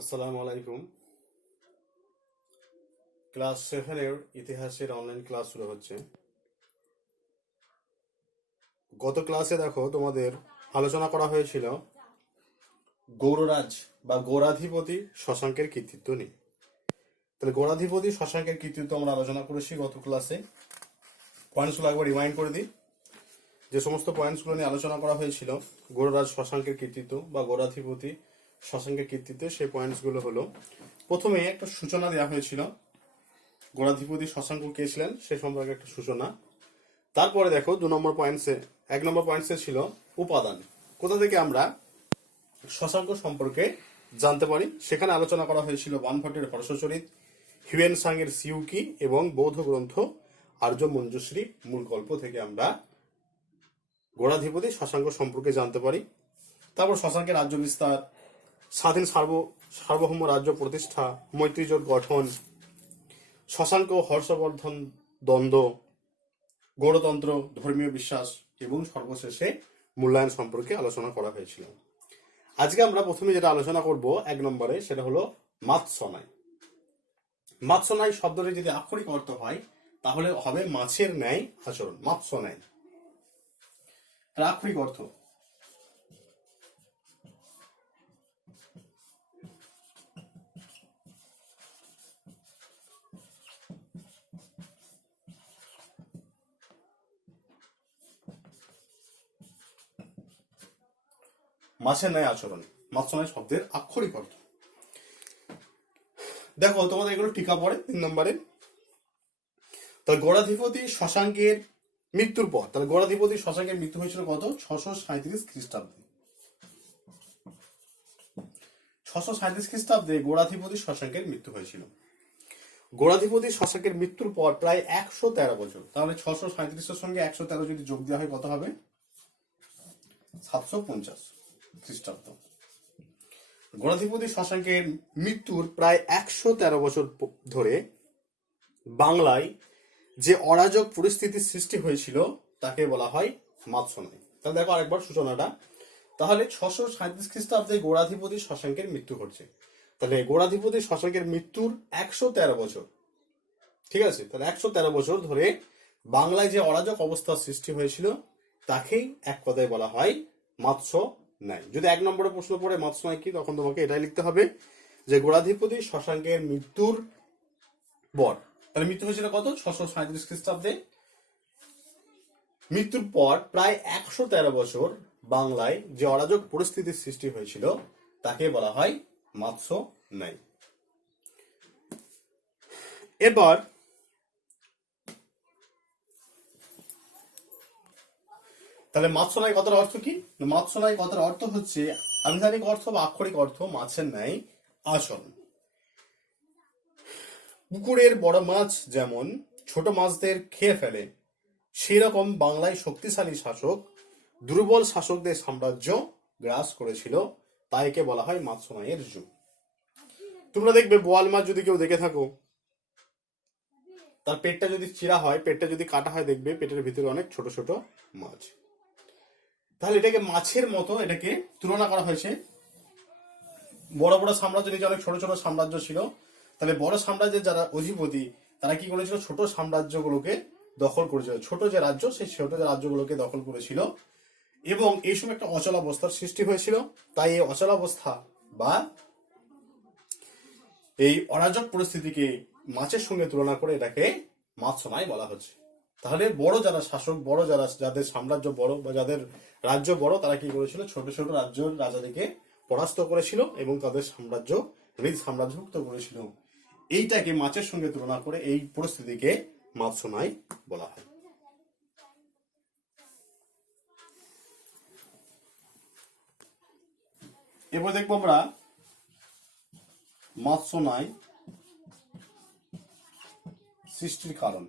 আসসালামু আলাইকুম। ক্লাস 7-এর ইতিহাসের অনলাইন ক্লাস শুরু হচ্ছে। গত ক্লাসে দেখো তোমাদের আলোচনা করা হয়েছিল গৌড়রাজ বা গৌড়াধিপতি শশাঙ্কের কৃতিত্ব নিয়ে। তাহলে গৌড়াধিপতি শশাঙ্কের কৃতিত্ব আমরা আলোচনা করেছি গত ক্লাসে। পয়েন্টসগুলো একবার রিমাইন্ড করে দিই। যে সমস্ত পয়েন্টসগুলো নিয়ে আলোচনা করা হয়েছিল গৌড়রাজ শশাঙ্কের কৃতিত্ব বা গৌড়াধিপতি শশাঙ্কের কৃতিত্ব, সেই পয়েন্টসগুলো হলো, প্রথমে একটা সূচনা দেওয়া হয়েছিল গৌড়াধিপতি শশাঙ্ক কে ছিলেন সে সম্পর্কে একটা সূচনা। তারপরে দেখো 1 নম্বর পয়েন্টসে ছিল উপাদান, কোথা থেকে আমরা শশাঙ্ক সম্পর্কে জানতে পারি। সেখানে আলোচনা করা হয়েছিল বানভট্টের হর্ষচরিত, হিউয়েন সাংয়ের সিউকি এবং বৌদ্ধ গ্রন্থ আর্য মঞ্জুশ্রী মূল গল্প থেকে আমরা গৌড়াধিপতি শশাঙ্ক সম্পর্কে জানতে পারি। তারপর শশাঙ্কের রাজ্য বিস্তার, স্বাধীন সার্বভৌম রাজ্য প্রতিষ্ঠা, মৈত্রী জোট গঠন, শশাঙ্ক হর্ষবর্ধন দ্বন্দ্ব, গৌড়তন্ত্র, ধর্মীয় বিশ্বাস এবং সর্বশেষে মূল্যায়ন সম্পর্কে আলোচনা করা হয়েছিল। আজকে আমরা প্রথমে যেটা আলোচনা করব 1 নম্বরে, সেটা হলো মাৎসনাই। মাৎসনাই শব্দটি যদি আক্ষরিক অর্থ হয় তাহলে হবে মাছের ন্যায় আচরণ। মাৎসনাই আক্ষরিক অর্থ মাছের ন্যায় আচরণ, মাৎসনাই শব্দের আক্ষরিক অর্থ। দেখো তোমাদের এগুলো টিকা পড়ে 3 নম্বরে। তাহলে গৌড়াধিপতি শশাঙ্কের মৃত্যুর পর, তাহলে গৌড়াধিপতি শশাঙ্কের মৃত্যু হয়েছিল কত? 637 খ্রিস্টাব্দে। 637 খ্রিস্টাব্দে গৌড়াধিপতি শশাঙ্কের মৃত্যু হয়েছিল। গৌড়াধিপতি শশাঙ্কের মৃত্যুর পর প্রায় 113 বছর, তাহলে 637-এর সঙ্গে 113 যদি যোগ দেওয়া হয় কত হবে? 750 খ্রিস্টাব্দ। গৌড়াধিপতি শশাঙ্কের মৃত্যুর প্রায় 113 বছর ধরে বাংলায় যে অরাজক পরিস্থিতির সৃষ্টি হয়েছিল তাকে বলা হয় মাৎসনাই। তাহলে দেখো আরেকবার সূচনাটা। তাহলে 637 খ্রিস্টাব্দে গৌড়াধিপতি শশাঙ্কের মৃত্যু ঘটছে। তাহলে গৌড়াধিপতি শশাঙ্কের মৃত্যুর 113 বছর, ঠিক আছে? তাহলে 113 বছর ধরে বাংলায় যে অরাজক অবস্থার সৃষ্টি হয়েছিল তাকেই এক কথায় বলা হয় মাৎসনাই। যদি 1 নম্বরে প্রশ্ন পড়ে মাৎসনাই কি, তখন তোমাকে এটাই লিখতে হবে যে গৌড়াধিপতি শশাঙ্কের মৃত্যুর পর, তাহলে মৃত্যু হয়েছিল কত? 637 খ্রিস্টাব্দে। মৃত্যুর পর প্রায় 113 বছর বাংলায় যে অরাজক পরিস্থিতির সৃষ্টি হয়েছিল তাকে বলা হয় মাৎসনাই। এবার তাহলে মাৎসনাই কথার অর্থ কি? মাৎসনাই কথার অর্থ হচ্ছে আনুষ্ঠানিক অর্থ বা আক্ষরিক অর্থ মাছের ন্যায় আচরণ। পুকুরের বড় মাছ যেমন ছোট মাছদের খেয়ে ফেলে, সেই রকম বাংলায় শক্তিশালী শাসক দুর্বল শাসকদের সাম্রাজ্য গ্রাস করেছিল, তাই একে বলা হয় মাৎসনাইয়ের যুগ। তোমরা দেখবে বোয়াল মাছ যদি কেউ দেখে থাকো, তার পেটটা যদি চিরা হয়, পেটটা যদি কাটা হয়, দেখবে পেটের ভিতরে অনেক ছোট ছোট মাছ। তাহলে এটাকে মাছের মতো এটাকে তুলনা করা হয়েছে। বড় বড় সাম্রাজ্য নিচে অনেক ছোট ছোট সাম্রাজ্য ছিল। তাহলে বড় সাম্রাজ্যের যারা অধিপতি তারা কি করেছিল? ছোট সাম্রাজ্যগুলোকে দখল করেছিল। ছোট যে রাজ্য, সেই ছোট যে রাজ্যগুলোকে দখল করেছিল এবং এই সময় একটা অচলাবস্থার সৃষ্টি হয়েছিল। তাই এই অচলাবস্থা বা এই অরাজক পরিস্থিতিকে মাছের সঙ্গে তুলনা করে এটাকে মাৎসনাই বলা হচ্ছে। তাহলে বড় যারা শাসক, বড় যারা যাদের সাম্রাজ্য বড় বা যাদের রাজ্য বড়, তারা কি করেছিল? ছোট ছোট রাজ্যের রাজাদেরকে পরাস্ত করেছিল এবং তাদের সাম্রাজ্য নিজ সাম্রাজ্যভুক্ত করেছিল। এইটাকে মাছের সঙ্গে তুলনা করে এই পরিস্থিতিকে মাৎসনাই বলা হয়। এবার দেখবো আমরা মাৎসনাই সৃষ্টির কারণ।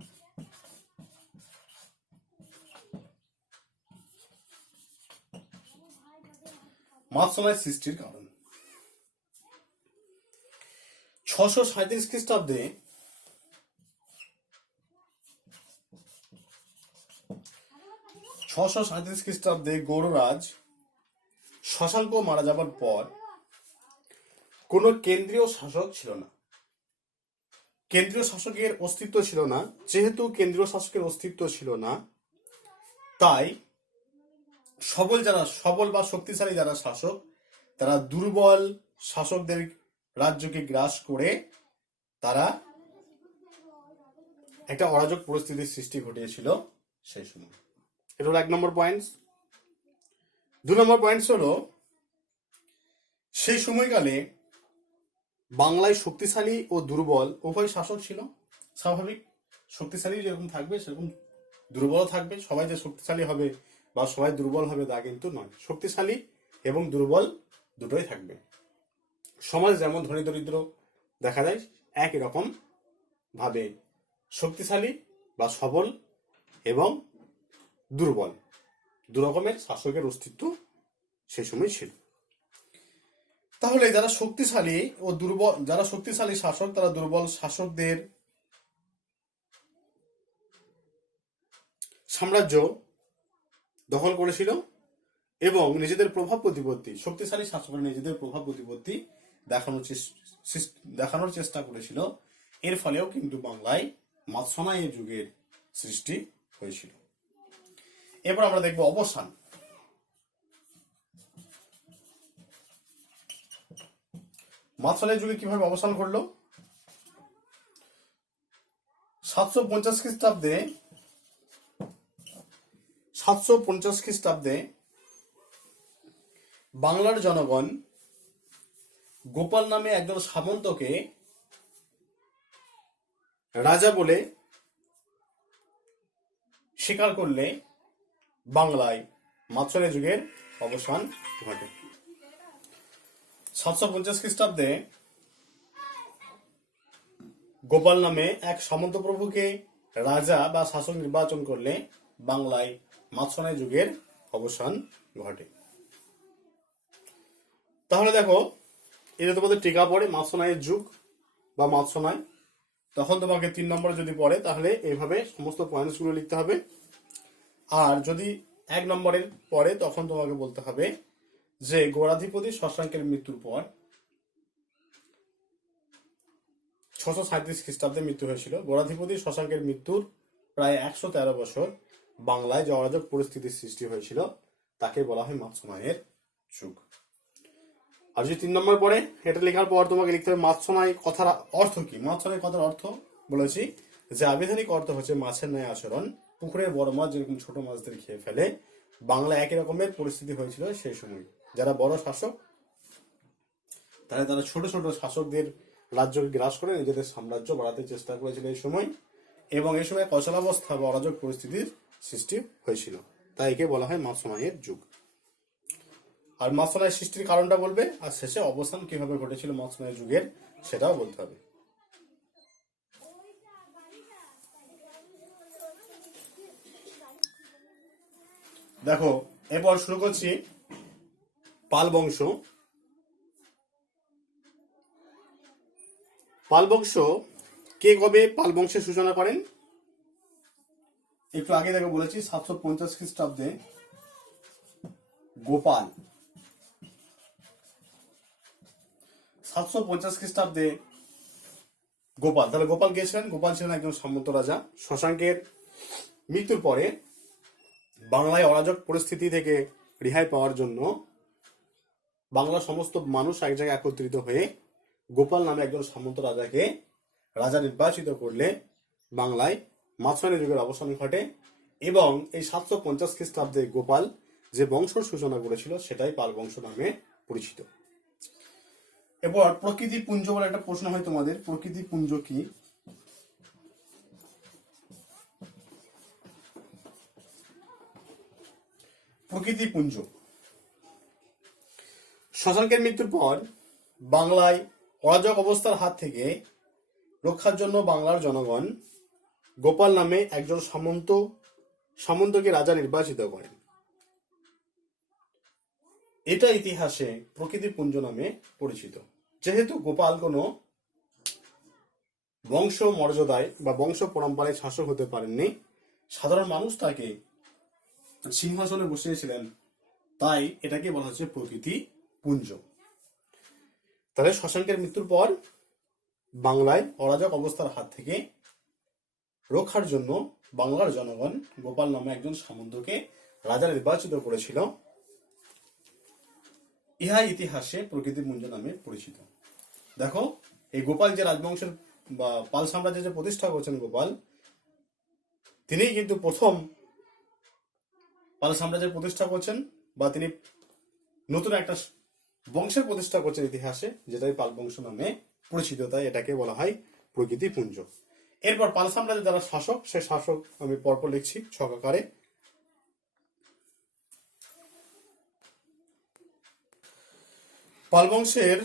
মাৎসনাই সৃষ্টির কারণ 637 খ্রিস্টাব্দে গৌড়রাজ শশাঙ্ক মারা যাবার পর কোনো কেন্দ্রীয় শাসক ছিল না। কেন্দ্রীয় শাসকের অস্তিত্ব ছিল না। যেহেতু কেন্দ্রীয় শাসকের অস্তিত্ব ছিল না, তাই সবল বা শক্তিশালী যারা শাসক, তারা দুর্বল শাসকদের রাজ্যকে গ্রাস করে তারা একটা অরাজক পরিস্থিতির সৃষ্টি ঘটিয়েছিল সেই সময়। এটা হলো 1 নম্বর পয়েন্টস। 2 নম্বর পয়েন্টস হলো, সেই সময়কালে বাংলায় শক্তিশালী ও দুর্বল উভয় শাসক ছিল। স্বাভাবিক, শক্তিশালী যেরকম থাকবে সেরকম দুর্বলও থাকবে। সবাই যে শক্তিশালী হবে বা সবাই দুর্বল হবে তা কিন্তু নয়। শক্তিশালী এবং দুর্বল দুটোই থাকবে। সমাজ যেমন ধনী দরিদ্র দেখা যায়, একই রকম ভাবে শক্তিশালী বা সবল এবং দুর্বল দু রকমের শাসকের অস্তিত্ব সেই সময় ছিল। তাহলে যারা শক্তিশালী ও দুর্বল, যারা শক্তিশালী শাসক তারা দুর্বল শাসকদের সাম্রাজ্য দখল করেছিল এবং নিজেদের প্রভাব প্রতিপত্তি, শক্তিশালী শাসকরা নিজেদের প্রভাব প্রতিপত্তি দেখানোর চেষ্টা করেছিল। এর ফলেও কিন্তু বাংলায় মাৎসনায় যুগের সৃষ্টি হয়েছিল। এরপর আমরা দেখব অবসান। মাৎসনায় যুগে কিভাবে অবসান ঘটল। 750 খ্রিস্টাব্দে বাংলার জনগণ গোপাল নামে একজন সামন্তকে রাজা বলে স্বীকার করলে বাংলায় মাৎসনায় যুগের অবসান ঘটে। 750 খ্রিস্টাব্দে গোপাল নামে এক সামন্ত প্রভুকে রাজা বা শাসক নির্বাচন করলে বাংলায় মাৎসনায় যুগের অবসান ঘটে। তাহলে দেখো, এটা তোমাদের টিকা পড়ে মাৎসনায়ের যুগ বা মাৎসনায়, তখন তোমাকে 3 নম্বরে যদি পড়ে তাহলে এইভাবে সমস্ত পয়েন্টস গুলো লিখতে হবে। আর যদি 1 নম্বরের পরে তখন তোমাকে বলতে হবে যে গৌড়াধিপতি শশাঙ্কের মৃত্যুর পর 637 খ্রিস্টাব্দে মৃত্যু হয়েছিল। গৌড়াধিপতি শশাঙ্কের মৃত্যুর প্রায় 113 বছর বাংলায় যে অরাজক পরিস্থিতির সৃষ্টি হয়েছিল তাকে বলা হয় মাৎসনায়ের যুগ। আর যদি 3 নম্বর পরে এটা লেখার পর তোমাকে লিখতে হবে মাৎসনায় কথার অর্থ কি। মাৎসনায় কথার অর্থ বলেছি যে আবিধানিক অর্থ হচ্ছে মাছের ন্যায় আচরণ। পুকুরের বড় মাছ যেরকম ছোট মাছদের খেয়ে ফেলে, বাংলা একই রকমের পরিস্থিতি হয়েছিল সেই সময়। যারা বড় শাসক তারা ছোট ছোট শাসকদের রাজ্যকে গ্রাস করে নিজেদের সাম্রাজ্য বাড়াতে চেষ্টা করেছিল এই সময়, এবং এই সময় অচলাবস্থা বা অরাজক পরিস্থিতির সৃষ্টি হয়েছিল। তাই একে বলা হয় মাৎসনায়ের যুগ। আর মাৎসনায় সৃষ্টির কারণটা বলবে, আর শেষে অবসান কিভাবে ঘটেছিল মাৎসনায় যুগের সেটাও বলতে হবে। দেখো, এরপর শুরু করছি পাল বংশ। পাল বংশ কে কবে পাল বংশের সূচনা করেন? একটু আগে দেখো বলেছি 750 খ্রিস্টাব্দে গোপাল, 750 খ্রিস্টাব্দে গোপাল। তাহলে গোপাল কে ছিলেন? গোপাল ছিলেন একজন সামন্ত রাজা। শশাঙ্কের মৃত্যুর পরে বাংলায় অরাজক পরিস্থিতি থেকে রেহাই পাওয়ার জন্য বাংলার সমস্ত মানুষ এক জায়গায় একত্রিত হয়ে গোপাল নামে একজন সামন্ত রাজাকে রাজা নির্বাচিত করলে বাংলায় মাৎসনায় যুগের অবসান ঘটে। এবং এই 750 খ্রিস্টাব্দে গোপাল যে বংশের সূচনা করেছিল সেটাই পাল বংশ নামে পরিচিত। এবার প্রকৃতি পুঞ্জ বলে একটা প্রশ্ন হয় তোমাদের, প্রকৃতি পুঞ্জ কি? প্রকৃতি পুঞ্জ শশাঙ্কের মৃত্যুর পর বাংলায় অরাজক অবস্থার হাত থেকে রক্ষার জন্য বাংলার জনগণ গোপাল নামে একজন সামন্তকে রাজা নির্বাচিত করেন। এটা ইতিহাসে প্রকৃতি পুঞ্জ নামে পরিচিত। যেহেতু গোপাল কোনো বংশ মর্যাদায় বা বংশ পরম্পরায় শাসক হতে পারেননি, সাধারণ মানুষ তাকে সিংহাসনে বসিয়েছিলেন, তাই এটাকে বলা হচ্ছে প্রকৃতি পুঞ্জ। তাহলে শশাঙ্কের মৃত্যুর পর বাংলায় অরাজক অবস্থার হাত থেকে রক্ষার জন্য বাংলার জনগণ গোপাল নামে একজন সামন্তকে রাজা নির্বাচিত করেছিল। ইহা ইতিহাসে প্রকৃতিপুঞ্জ নামে পরিচিত। দেখো, এই গোপাল যে রাজবংশের বা পাল সাম্রাজ্যের যে প্রতিষ্ঠা করেছেন গোপাল, তিনিই কিন্তু প্রথম পাল সাম্রাজ্যের প্রতিষ্ঠা করছেন, বা তিনি নতুন একটা বংশের প্রতিষ্ঠা করছেন ইতিহাসে, যেটাই পাল বংশ নামে পরিচিত। তাই এটাকে বলা হয় প্রকৃতিপুঞ্জ। এরপর পাল সাম্রাজ্যের যারা শাসক, সে শাসক আমি পরপর লিখছি ছক আকারে। পাল বংশের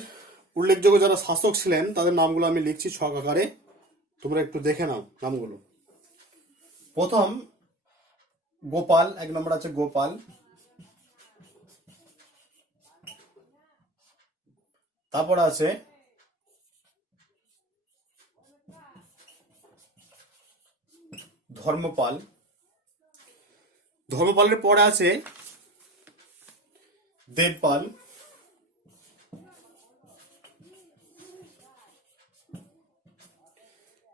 উল্লেখযোগ্য যারা শাসক ছিলেন তাদের নামগুলো আমি লিখছি ছক আকারে, তোমরা একটু দেখে নাও নামগুলো। প্রথম গোপাল, 1 নম্বর আছে গোপাল। তারপর আছে ধর্মপাল। ধর্মপালের পরে আছে দেবপাল।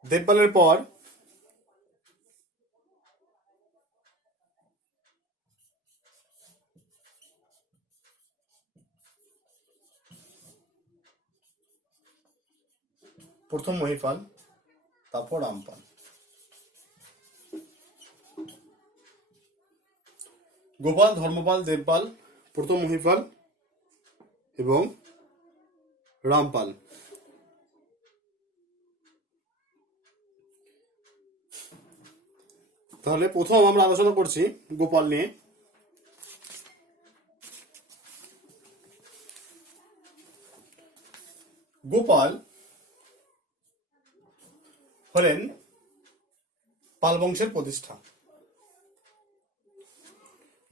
দেবপালের পর প্রথম মহিপাল, তারপর রামপাল। গোপাল, ধর্মপাল, দেবপাল, প্রথম মহিপাল এবং রামপাল। তাহলে প্রথম আমরা আলোচনা করছি গোপাল নিয়ে। গোপাল হলেন পাল বংশের প্রতিষ্ঠা।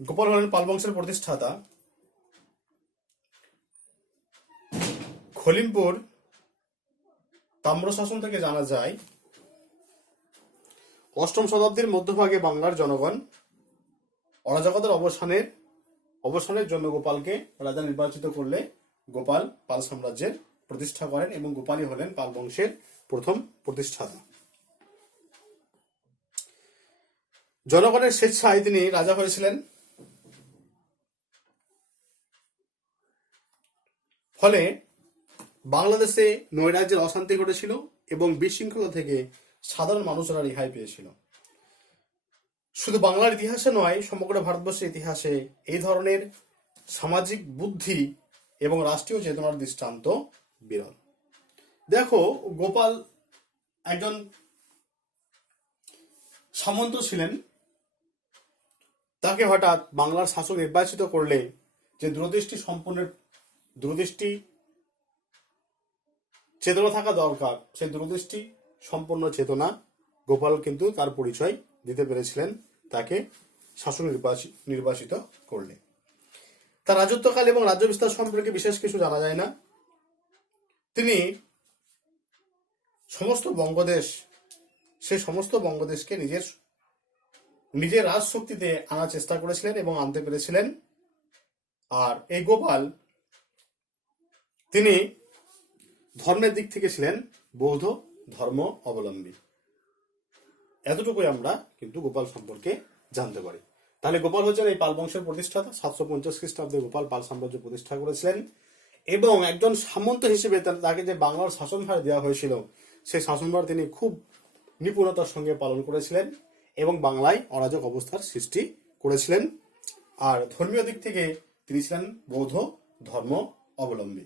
গোপাল হলেন পাল বংশের প্রতিষ্ঠাতা। খলিমপুর তাম্রশাসন থেকে জানা যায় 8ম শতাব্দীর মধ্যভাগে বাংলার জনগণ অরাজকতার অবসানের জন্য গোপালকে রাজা নির্বাচিত করলে গোপাল পাল সাম্রাজ্যের প্রতিষ্ঠা করেন এবং গোপালই হলেন পাল বংশের প্রথম প্রতিষ্ঠাতা। জনগণের স্বেচ্ছায় তিনি রাজা হয়েছিলেন। ফলে বাংলাদেশে নৈরাজ্যের অশান্তি ঘটেছিল এবং বিশৃঙ্খলা থেকে সাধারণ মানুষরা রেহাই পেয়েছিল। শুধু বাংলার ইতিহাসে নয়, সমগ্র ভারতবর্ষের ইতিহাসে এই ধরনের সামাজিক বুদ্ধি এবং রাষ্ট্রীয় চেতনার দৃষ্টান্ত বিরল। দেখো, গোপাল একজন সামন্ত ছিলেন। তাকে হঠাৎ বাংলার শাসক নির্বাচিত করলে যে দূরদৃষ্টি চেতনা থাকা দরকার, সেই দূরদৃষ্টি সম্পন্ন চেতনা গোপাল কিন্তু তার পরিচয় দিতে পেরেছিলেন তাকে শাসক নির্বাচিত করলে। তার রাজত্বকাল এবং রাজ্য বিস্তার সম্পর্কে বিশেষ কিছু জানা যায় না। তিনি সমস্ত বঙ্গদেশকে নিজের রাজশক্তিতে আনার চেষ্টা করেছিলেন এবং আনতে পেরেছিলেন। আর এই গোপাল, তিনি ধর্মের দিক থেকে ছিলেন বৌদ্ধ ধর্ম অবলম্বী। এতটুকুই আমরা কিন্তু গোপাল সম্পর্কে জানতে পারি। তাহলে গোপাল হচ্ছেন এই পাল বংশের প্রতিষ্ঠাতা। 750 খ্রিস্টাব্দে গোপাল পাল সাম্রাজ্য প্রতিষ্ঠা করেছিলেন এবং একজন সামন্ত হিসেবে তাকে যে বাংলার শাসনভার দেওয়া হয়েছিল, সেই শাসনভার তিনি খুব নিপুণতার সঙ্গে পালন করেছিলেন এবং বাংলায় অরাজক অবস্থার সৃষ্টি করেছিলেন। আর ধর্মীয় দিক থেকে তিনি ছিলেন বৌদ্ধ ধর্ম অবলম্বী।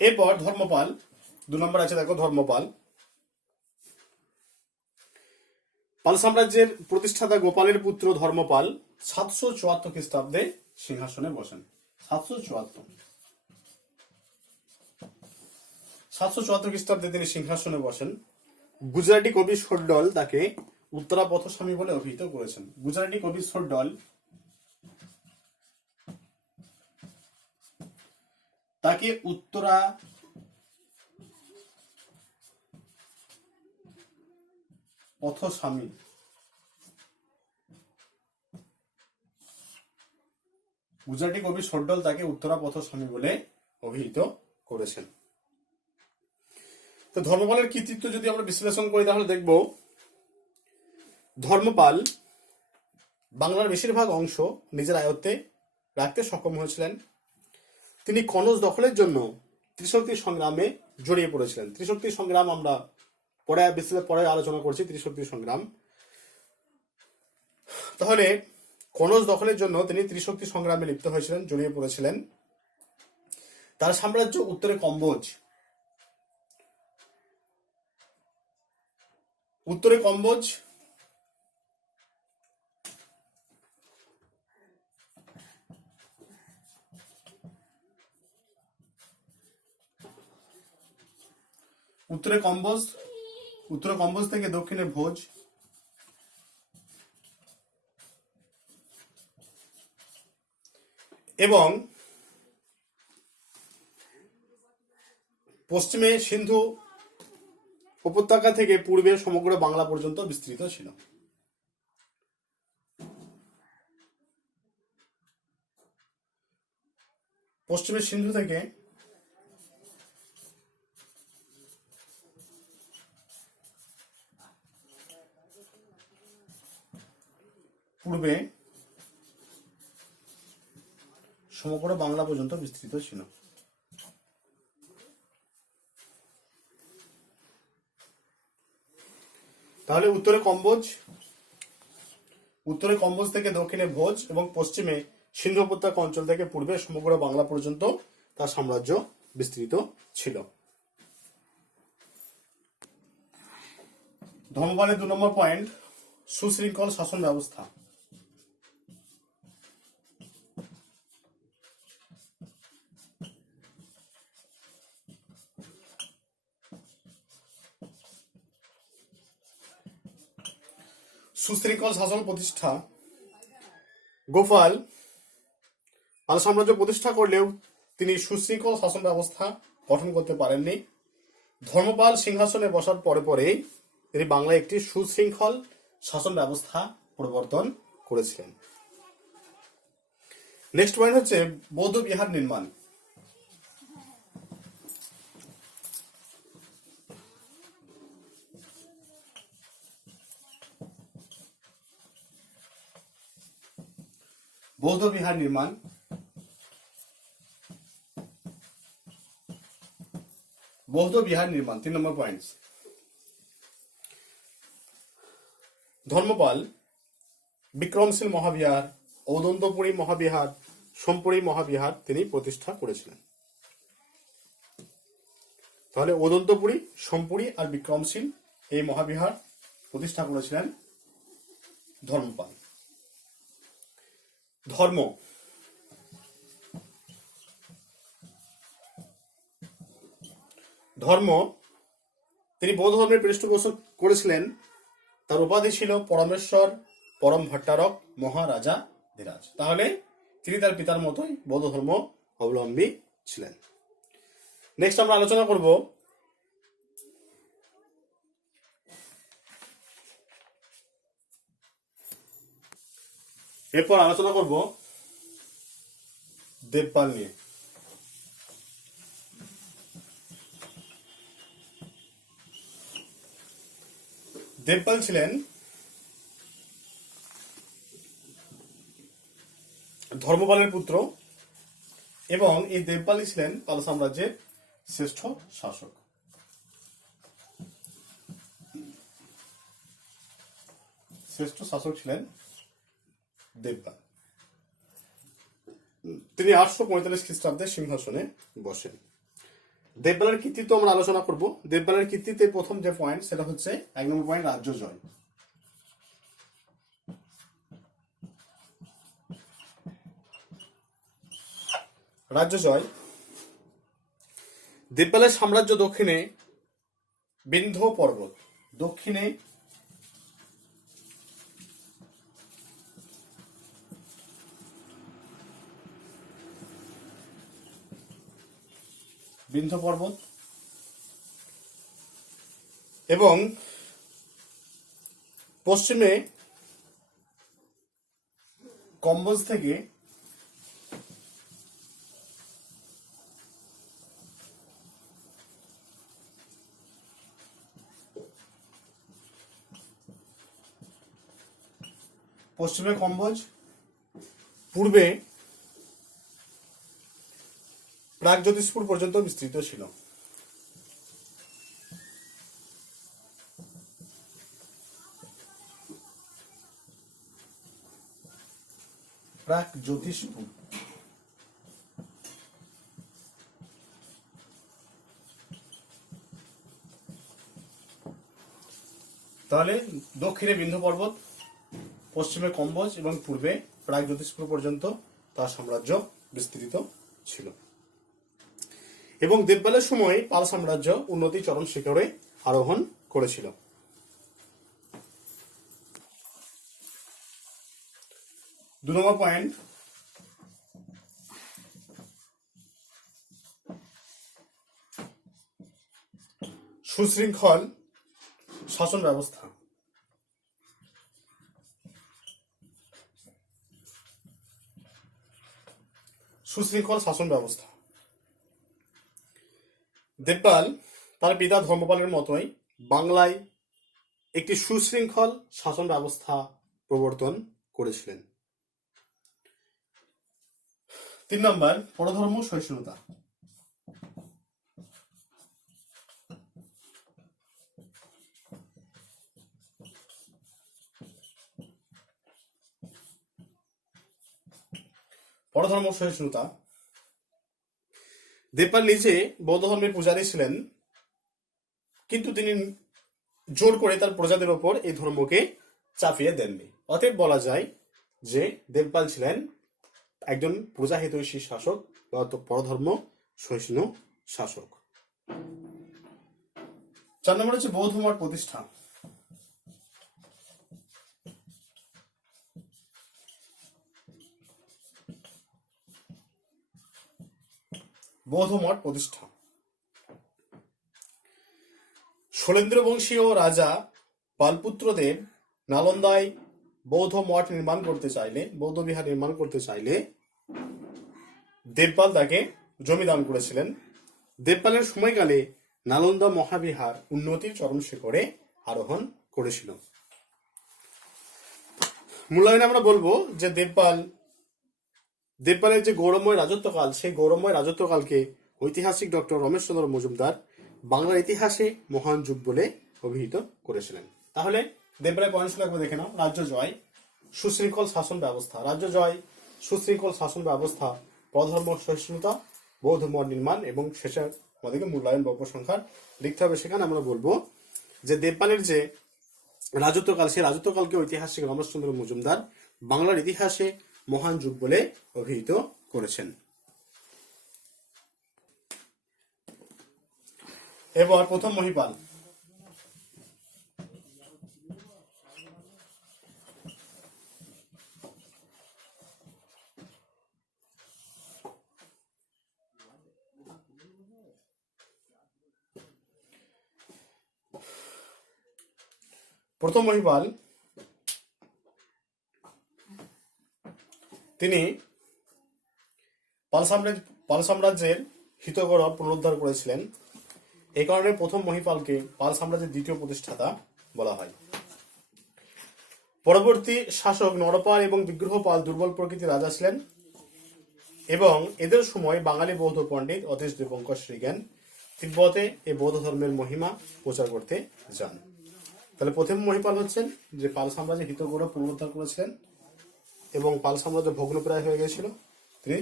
এরপর ধর্মপাল, 2 নম্বর আছে দেখো ধর্মপাল। পাল সাম্রাজ্যের প্রতিষ্ঠাতা গোপালের পুত্র ধর্মপাল 774 খ্রিস্টাব্দে সিংহাসনে বসেন। 774 খ্রিস্টাব্দে তিনি সিংহাসনে বসেন। গুজরাটি কবি শোড্ডল তাকে উত্তরা পথস্বামী বলে অভিহিত করেছেন। গুজরাটি কবি শোড্ডল তাকে উত্তরা পথস্বামী গুজরাটি কবি শোড্ডল তাকে উত্তরা পথস্বামী বলে অভিহিত করেছেন। তো ধর্মপালের কৃতিত্ব যদি আমরা বিশ্লেষণ করি তাহলে দেখব ধর্মপাল বাংলার বেশিরভাগ অংশ নিজের আয়ত্তে রাখতে সক্ষম হয়েছিলেন। তিনি কনৌজ দখলের জন্য ত্রিশক্তি সংগ্রামে জড়িয়ে পড়েছিলেন। ত্রিশক্তি সংগ্রাম আমরা পরে আলোচনা করছি, ত্রিশক্তি সংগ্রাম। তাহলে কনৌজ দখলের জন্য তিনি ত্রিশক্তি সংগ্রামে লিপ্ত হয়েছিলেন, জড়িয়ে পড়েছিলেন। তার সাম্রাজ্য উত্তরে কম্বোজ, উত্তরে কম্বোজ উত্তরে কম্বোজ থেকে দক্ষিণে ভোজ, এবং পশ্চিমে সিন্ধু উপত্যকা থেকে পূর্বে সমগ্র বাংলা পর্যন্ত বিস্তৃত ছিল। পশ্চিমে সিন্ধু থেকে পূর্বে সমগ্র বাংলা পর্যন্ত বিস্তৃত ছিল। তাহলে উত্তরে কম্বোজ থেকে দক্ষিণে ভোজ এবং পশ্চিমে সিন্ধু উপত্যকা অঞ্চল থেকে পূর্বে সমগ্র বাংলা পর্যন্ত তার সাম্রাজ্য বিস্তৃত ছিল। ধর্মপালের 2 নম্বর পয়েন্ট, সুশৃঙ্খল শাসন ব্যবস্থা। সুশৃঙ্খল শাসন প্রতিষ্ঠা। গোপাল পাল সাম্রাজ্য প্রতিষ্ঠা করলেও তিনি সুশৃঙ্খল শাসন ব্যবস্থা গঠন করতে পারেননি। ধর্মপাল সিংহাসনে বসার পরে তিনি বাংলায় একটি সুশৃঙ্খল শাসন ব্যবস্থা প্রবর্তন করেছিলেন। নেক্সট পয়েন্ট হচ্ছে বৌদ্ধ বিহার নির্মাণ। বৌদ্ধ বিহার নির্মাণ। বৌদ্ধ বিহার নির্মাণ 3 নম্বর পয়েন্ট। ধর্মপাল বিক্রমশীল মহাবিহার, ঔদন্তপুরী মহাবিহার, সোমপুরী মহাবিহার তিনি প্রতিষ্ঠা করেছিলেন। তাহলে ঔদন্তপুরী, সোমপুরী আর বিক্রমশীল এই মহাবিহার প্রতিষ্ঠা করেছিলেন ধর্মপাল। ধর্ম। তিনি বৌদ্ধ ধর্মের পৃষ্ঠপোষক করেছিলেন। তার উপাধি ছিল পরমেশ্বর পরম ভট্টারক মহারাজা ধীরাজ। তাহলে তিনি তার পিতার মতোই বৌদ্ধ ধর্ম অবলম্বী ছিলেন। নেক্সট আমরা আলোচনা করব দেবপাল নিয়ে। দেবপাল ছিলেন ধর্মপালের পুত্র এবং এই দেবপালই ছিলেন পাল সাম্রাজ্যের শ্রেষ্ঠ শাসক। ছিলেন দেবপাল। তিনি 845 খ্রিস্টাব্দে সিংহাসনে বসেন। দেবপালের কৃতিত্ব আমরা আলোচনা করব। দেবপালের কৃতিত্বের প্রথম যে পয়েন্ট সেটা হচ্ছে 1 নম্বর পয়েন্ট, রাজ্য জয়। রাজ্য জয়। দেবপালের সাম্রাজ্য দক্ষিণে বিন্ধ্য পর্বত, দক্ষিণে বিন্ধ্য পর্বত এবং পশ্চিমে কম্বোজ থেকে পশ্চিমে কম্বোজ, পূর্বে প্রাগজ্যোতিষপুর পর্যন্ত বিস্তৃত ছিল। প্রাগজ্যোতিষপুর তাহলে দক্ষিণে বিন্ধ্য পর্বত, পশ্চিমে কম্বোজ এবং পূর্বে প্রাগজ্যোতিষপুর পর্যন্ত তার সাম্রাজ্য বিস্তৃত ছিল। এবং দেবপালের সময় পাল সাম্রাজ্য উন্নতি চরম শিখরে আরোহণ করেছিল। দু নম্বর পয়েন্ট, সুশৃঙ্খল শাসন ব্যবস্থা। সুশৃঙ্খল শাসন ব্যবস্থা। দেবপাল তার পিতা ধর্মপালের মতোই বাংলায় একটি সুশৃঙ্খল শাসন ব্যবস্থা প্রবর্তন করেছিলেন। 3 নম্বর, পরধর্ম সহিষ্ণুতা। পরধর্ম সহিষ্ণুতা। দেবপাল নিজে বৌদ্ধ ধর্মের পূজারী ছিলেন, কিন্তু তিনি জোর করে তার প্রজাদের ওপর এই ধর্মকে চাপিয়ে দেননি। অতএব বলা যায় যে দেবপাল ছিলেন একজন প্রজাহিতৈষী শাসক বা পরধর্ম সহিষ্ণু শাসক। 4 নম্বর হচ্ছে বৌদ্ধ মঠ প্রতিষ্ঠা। বৌদ্ধ মঠ প্রতিষ্ঠা। শৈলেন্দ্র বংশীয় রাজা পালপুত্রদেব নালন্দায় বৌদ্ধ মঠ নির্মাণ করতে চাইলে, বৌদ্ধ বিহার নির্মাণ করতে চাইলে দেবপাল তাকে জমি দান করেছিলেন। দেবপালের সময়কালে নালন্দা মহাবিহার উন্নতির চরম শিখরে আরোহণ করেছিল। মূল্যায়নে আমরা বলবো যে দেবপালের যে গৌরবময় রাজত্বকাল, সেই গৌরবময় রাজত্বকালকে ঐতিহাসিক ডক্টর রমেশচন্দ্র মজুমদার বাংলার ইতিহাসে মহান যুগ বলে অভিহিত করেছিলেন। তাহলে দেবপালের পয়েন্টগুলো একবার দেখে নাও। রাজ্য জয়, সুশৃঙ্খল শাসন ব্যবস্থা। রাজ্য জয়, সুশৃঙ্খল শাসন ব্যবস্থা, পরধর্ম সহিষ্ণুতা, বৌদ্ধ মঠ নির্মাণ এবং শেষে আমাদেরকে মূল্যায়ন বর্গ সংখ্যার লিখতে হবে। সেখানে আমরা বলবো যে দেবপালের যে রাজত্বকাল, সেই রাজত্বকালকে ঐতিহাসিক রমেশচন্দ্র মজুমদার বাংলার ইতিহাসে মহান যুগ বলে অভিহিত করেছেন। এবার প্রথম মহিপাল। প্রথম মহিপাল তিনি পাল সাম্রাজ্যের হিতগৌরব পুনরুদ্ধার করেছিলেন। এই কারণে প্রথম মহিপালকে পাল সাম্রাজ্যের দ্বিতীয় প্রতিষ্ঠাতা বলা হয়। পরবর্তী শাসক নরপাল এবং বিগ্রহপাল দুর্বল প্রকৃতির রাজা ছিলেন এবং এদের সময় বাঙালি বৌদ্ধ পণ্ডিত অতীশ দেবঙ্কর শ্রীজ্ঞান তিব্বতে এই বৌদ্ধ ধর্মের মহিমা প্রচার করতে যান। তাহলে প্রথম মহিপাল হচ্ছেন যে পাল সাম্রাজ্যের হিতগৌরব পুনরুদ্ধার করেছিলেন এবং পাল সাম্রাজ্য ভগ্নপ্রায় হয়ে গেছিল, তিনি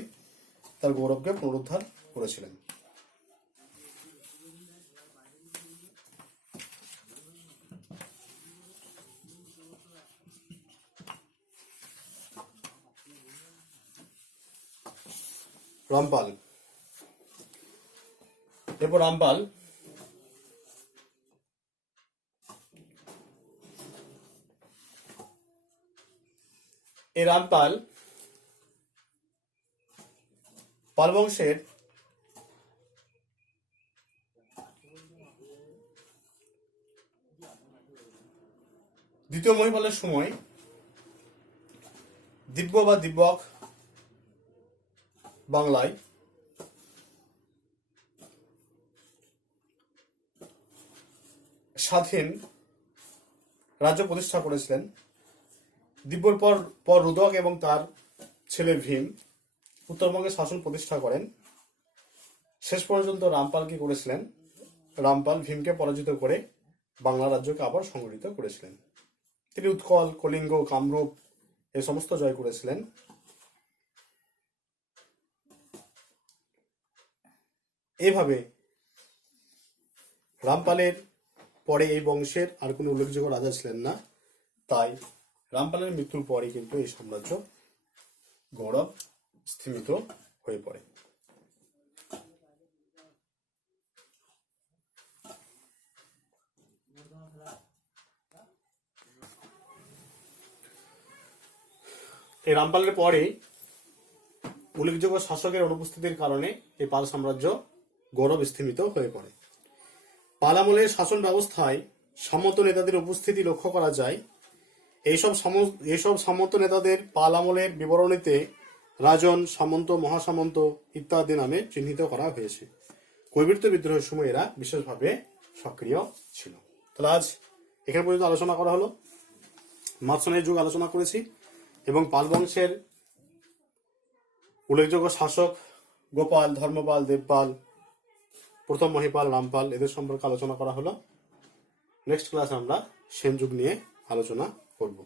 তার গৌরবকে পুনরুদ্ধার করেছিলেন। রামপাল। এরপর রামপাল এই রামপাল পাল বংশের দ্বিতীয় মহিপালের সময় দিব্য বা দিব্যক বাংলায় স্বাধীন রাজ্য প্রতিষ্ঠা করেছিলেন। দিব্যর পর পর রুদ্রক এবং তার ছেলে ভীম উত্তরবঙ্গে শাসন প্রতিষ্ঠা করেন। শেষ পর্যন্ত রামপাল কি করেছিলেন? রামপাল ভীমকে পরাজিত করে বাংলা রাজ্যকে আবার সংগঠিত করেছিলেন। তিনি উৎকল, কলিঙ্গ, কামরূপ এই সমস্ত জয় করেছিলেন। এইভাবে রামপালের পরে এই বংশের আর কোনো উল্লেখযোগ্য রাজা ছিলেন না, তাই রামপালের মৃত্যুর পরে কিন্তু এই সাম্রাজ্য গৌরব স্থিমিত হয়ে পড়ে। এই রামপালের পরে উল্লেখযোগ্য শাসকের অনুপস্থিতির কারণে এই পাল সাম্রাজ্য গৌরব স্থিমিত হয়ে পড়ে। পাল আমলের শাসন ব্যবস্থায় সামন্ত নেতাদের উপস্থিতি লক্ষ্য করা যায়। এইসব সামন্ত নেতাদের পাল আমলের বিবরণীতে রাজন, সামন্ত, মহাসামন্ত ইত্যাদি নামে চিহ্নিত করা হয়েছে। কৈবর্ত বিদ্রোহের সময় এরা বিশেষভাবে সক্রিয় ছিল। তাহলে আজ এখানে পর্যন্ত আলোচনা করা হলো। মাতসনের যুগ আলোচনা করেছি এবং পাল বংশের উল্লেখযোগ্য শাসক গোপাল, ধর্মপাল, দেবপাল, প্রথম মহিপাল, রামপাল এদের সম্পর্কে আলোচনা করা হলো। নেক্সট ক্লাসে আমরা সেন যুগ নিয়ে আলোচনা করব।